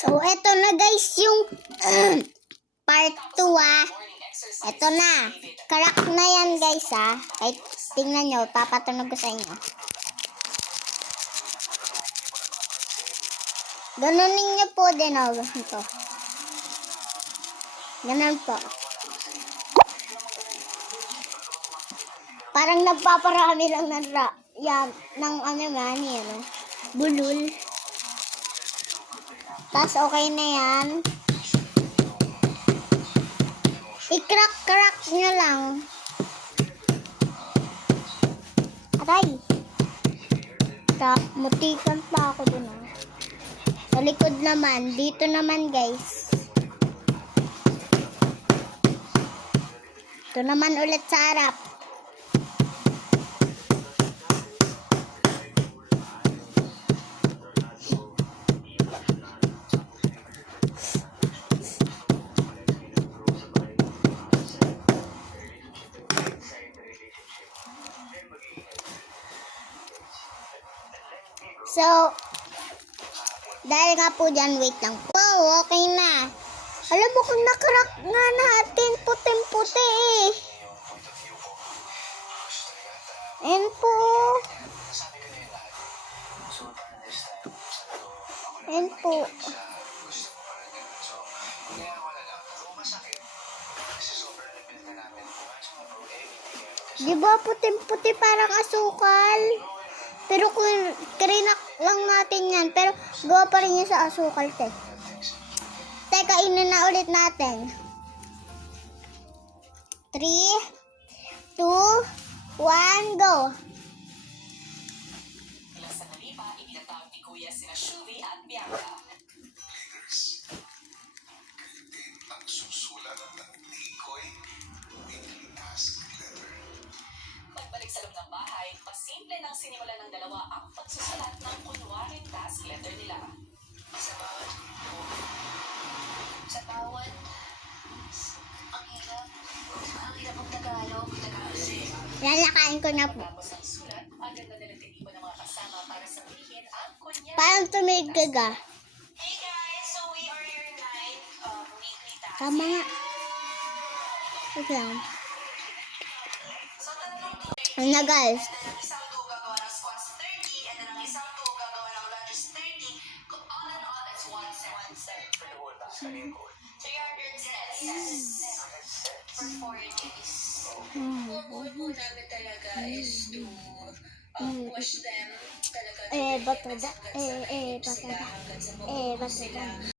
So, eto na guys yung part 2 Eto na. Crack na yan guys Kahit tingnan nyo, papatunog ko sa inyo. Ganunin nyo po din ito. Ganun po. Parang nagpaparami lang ng bulol. Tapos okay na yan. I-crack nyo lang. Aray. Mutikan pa ako dun Sa likod naman. Dito naman guys. Ito naman ulit sa harap. So, dahil nga po dyan, wait lang po, okay na. Alam mo kung nakrack nga natin, puting-puti Ayan po. Ayan po. Diba puting-puti parang asukal? Pero kung krinak lang natin yan. Pero gawa pa rin yun sa asukal, Teka, inin na ulit natin. 3, 2, 1, go! Ilang sandali pa, itinatawag ni Kuya sina Shuvi at Bianca. Ang susulat ng tikoy, weekly task letter. Pagbalik sa loob ng bahay, pasimple nang sinimulan ng dalawa ang pagsusulat ng kunwaring task letter nila. Sa bawat, ang hirap ang Tagalog. Lalakain ko na po. Tapos ang sulat, agad na nila tinipan ng mga kasama para sabihin ang kunya. Parang tumigil Hey guys, so we are your 9th weekly task. Tama nga. Wait lang. So tatlong Ano na guys? isang duo gagawa ng squats 30 and then ang isang duo gagawa ng lunges 30. All in all, it's 1 set. 1 set for the whole task. 300 sets for 4 days. Ang goal po namin talaga is to push them talaga. Bato da. Bato da.